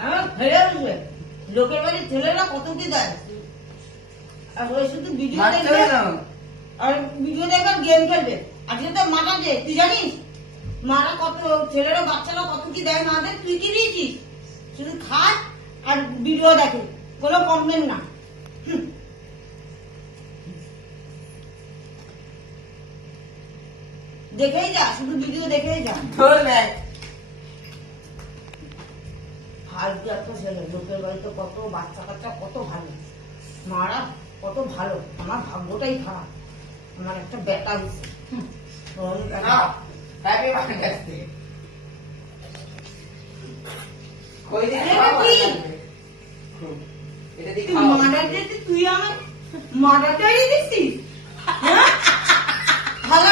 আমার ফেরে উঠবে লোকের বাড়ির ছেলেরা কত কি দেয় আর ওই শুধু ভিডিও দেখবে আর ভিডিও দেখবে গেম খেলবে আজকে তো মাটা দে তুই জানিস মারা কত ছেলেরা বাচ্চারা কত কি দেয় না দেয় তুই কি দিয়েছিস শুধু খায় আর ভিডিও দেখে কোনো কমপ্লেন না দেখেই যা শুধু ভিডিও দেখেই যা ফালতু একটা ছেলে লোকের বাড়িতে কত বাচ্চা কাচ্চা কত ভালো মারা কত ভালো আমার ভাগ্যটাই খারাপ আমার একটা বেটা হয়েছে তুই আমার মাদাটাই দিচ্ছিস ভালো